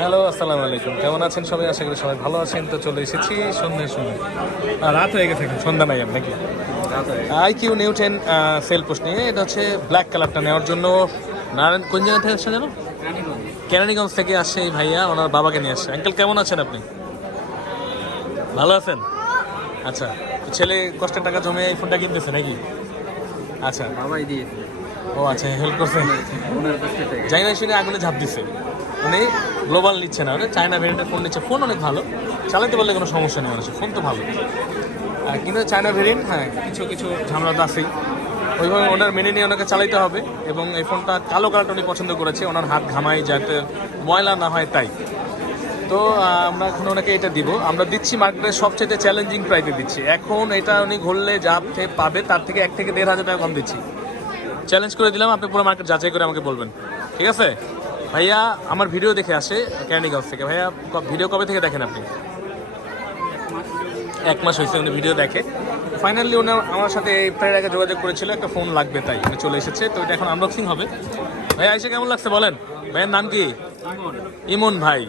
Hello আসসালামু আলাইকুম। কেমন আছেন সবাই? আশা করি সবাই ভালো আছেন। তো চলে এসেছি সন্ধ্যের সময়। আর রাত হয়ে গেছে সন্ধ্যা নাই নাকি? IQOO Neo ten sale post নিয়ে। এটা হচ্ছে ব্ল্যাক কালারটা নেওয়ার জন্য নারায়ণ কোন জায়গা থেকে আসছে জানো কেরানীগঞ্জ থেকে আসছে এই ভাইয়া ওনার বাবাকে নিয়ে আসছে। আঙ্কেল কেমন আছেন আপনি? ভালো আছেন? আচ্ছা ছেলে কষ্টের টাকা জমে এই ফোনটা কিনতেছে নাকি? আচ্ছা। বাবাই দিয়েছে। ও আচ্ছা হেল্প করছে। জানি না শুনে আগুনে ঝাঁপ দিচ্ছে উনি গ্লোবাল নিচ্ছে না। চায়না ভেরিয়েন্টের ফোন নিচ্ছে। ফোন অনেক ভালো। চালাতে পারলে কোনো সমস্যা নেই মানুষের। ফোন তো ভালো। কিন্তু চায়না ভেরিয়েন্ট হ্যাঁ কিছু কিছু ঝামেলা তো আছেই। ওইভাবে ওনার মেনে নিয়ে ওনাকে চালাইতে হবে এবং এই ফোনটা কালো কালারটা উনি পছন্দ করেছে। ওনার হাত ঘামাই যাতে ময়লা না হয় তাই। তো আমরা এখন ওনাকে এটা দিব। আমরা দিচ্ছি মার্কেটের সবচেয়ে চ্যালেঞ্জিং প্রাইসে দিচ্ছি। এখন এটা উনি ঘুরলে যা পাবে, তার থেকে এক থেকে দেড় হাজার টাকা কম দিচ্ছি। চ্যালেঞ্জ করে দিলাম। আপনি পুরো মার্কেট যাচাই করে আমাকে বলবেন। ঠিক আছে? ভাইয়া, আমার ভিডিও দেখে আসে ক্যান্ডিগঞ্জ থেকে। ভাইয়া ভিডিও কবে থেকে দেখেন আপনি? এক মাস হয়েছে উনি ভিডিও দেখে। ফাইনালি উনি আমার সাথে এই প্রায় আগে যোগাযোগ করেছিল, একটা ফোন লাগবে তাই উনি চলে এসেছে। তো এটা এখন আনবক্সিং হবে। ভাইয়া, এসে কেমন লাগছে বলেন? ভাইয়ের নাম কি? ইমন ভাই।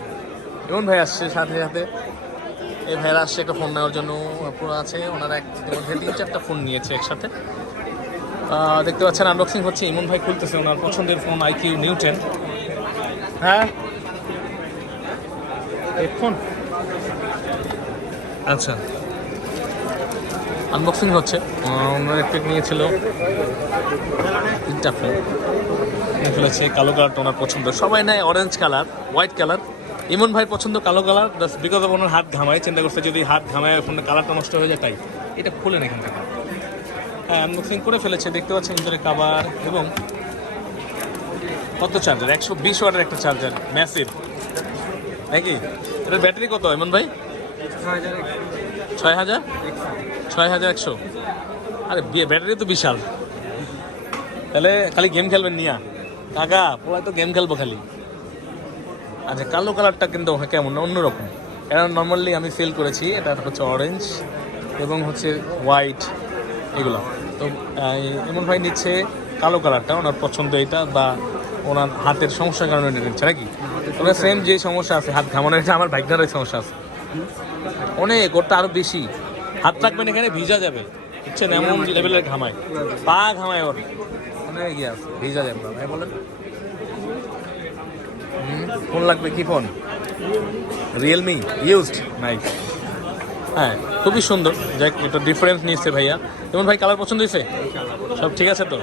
ইমন ভাই আসছে সাথে সাথে। এই ভাইয়েরা আসছে একটা ফোন নেওয়ার জন্য। পুরো আছে, ওনারা মধ্যে তিন চারটা ফোন নিয়েছে একসাথে। দেখতে পাচ্ছেন আনবক্সিং হচ্ছে। ইমন ভাই খুলতেছে, ওনার পছন্দের ফোন আইকিউ নিউ টেন হ্যাঁ হেডফোন আচ্ছা। আনবক্সিং হচ্ছে। ওনার একটা নিয়েছিল। তিনটা ফোন নিয়ে ফেলেছে কালো কালারটা ওনার পছন্দ। সবাই নেয় orange colour white colour Emon ভাই পছন্দ কালো কালার বিকজ অফ ওনার হাত ঘামায়, চিন্তা করছে যদি হাত ঘামায় ফোনের কালারটা নষ্ট হয়ে যায়, তাই। এটা খুলেন এখান থেকে হ্যাঁ আনবক্সিং করে ফেলেছে, দেখতে পাচ্ছেন ভিতরে কাভার এবং কত চার্জার একশো বিশ ওয়াটের একটা চার্জার ম্যাসিভ নাকি? এটার ব্যাটারি কত এমন ভাই? ছয় হাজার? ছয় হাজার একশো। আরে ব্যাটারি তো বিশাল। তাহলে খালি গেম খেলবেন নিয়া। কাকা, পোলায় তো গেম খেলব খালি। আচ্ছা কালো কালারটা কিন্তু কেমন না, অন্যরকম। এটা নর্মালি আমি ফিল করেছি, এটা হচ্ছে অরেঞ্জ এবং হচ্ছে হোয়াইট এগুলো। তো এমন ভাই নিচ্ছে কালো কালারটা ওনার পছন্দ এটা বা ওনার হাতের সমস্যার কারণে এটা নিচ্ছে, নাকি? ওনার সেম যে সমস্যা আছে, হাত ঘামানোর এটা আমার বাইকটার সমস্যা আছে। অনেক ওটা আরও বেশি। হাত রাখবেন এখানে, ভিজা যাবে। বুঝছেন? এমন লেভেলের ঘামায়। পা ঘামায় ওর। অনেক ইয়ে আছে? ভিজা যাবে, ভাই, বলেন। ফোন লাগবে কি ফোন রিয়েলমি ইউজড নাইস হ্যাঁ খুবই সুন্দর। যাক, এটা ডিফারেন্স নিচ্ছে ভাইয়া। যেমন ভাই কালার পছন্দ হয়েছে? সব ঠিক আছে তো?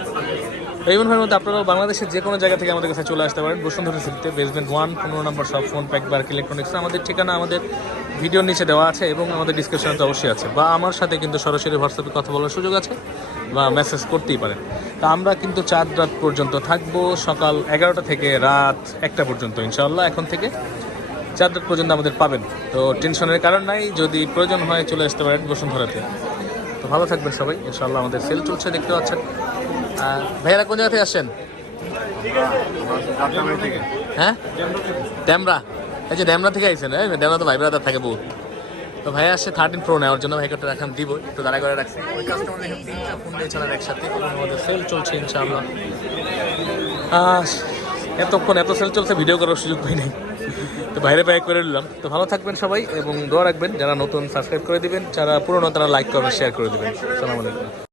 ভাইয়ের মধ্যে আপনারা বাংলাদেশের যে কোনো জায়গা থেকে আমাদের কাছে চলে আসতে পারেন। বসুন্ধরা সিটিতে বেসমেন্ট ওয়ান পনেরো নম্বর সব ফোন প্যাক বার্ক ইলেকট্রনিক্স আমাদের ঠিকানা আমাদের ভিডিওর নিচে দেওয়া আছে এবং আমাদের ডিসক্রিপশনে তো অবশ্যই আছে। বা আমার সাথে কিন্তু সরাসরি হোয়াটসঅ্যাপে কথা বলার সুযোগ আছে বা মেসেজ করতেই পারেন। তা আমরা কিন্তু চার রাত পর্যন্ত থাকব সকাল এগারোটা থেকে রাত একটা পর্যন্ত ইনশাআল্লাহ এখন থেকে। চার রাত পর্যন্ত আমাদের পাবেন। তো টেনশনের কারণ নাই, যদি প্রয়োজন হয় চলে আসতে পারেন বসুন্ধরাতে। তো ভালো থাকবেন সবাই। ইনশাআল্লাহ আমাদের সেল চলছে, দেখতে পাচ্ছেন। ভাইয়ারা কোন জায়গা থেকে আসছেন? হ্যাঁ? ড্যামরা এই যে ড্যামরা থেকে আইছেন, এই ড্যামরা তো ভাই ব্রাদার থাকে বহুত। তো ভাই আসছে থার্টিন প্রো নেওয়ার জন্য ভাইকে একটা এখন দিব, একটু দাঁড়া করে রাখছি। ওই কাস্টমার ফোন একসাথে আমাদের সেল চলছে ইনশাআল্লাহ। এতক্ষণ এত সেল চলছে ভিডিও করার সুযোগ পাই নাই। তো বাইরে বাইরে করে নিলাম। তো ভালো থাকবেন সবাই, এবং দোয়া রাখবেন, যারা নতুন সাবস্ক্রাইব করে দিবেন, যারা পুরনো, তারা লাইক করবেন শেয়ার করে দিবেন। সালামালাইকুম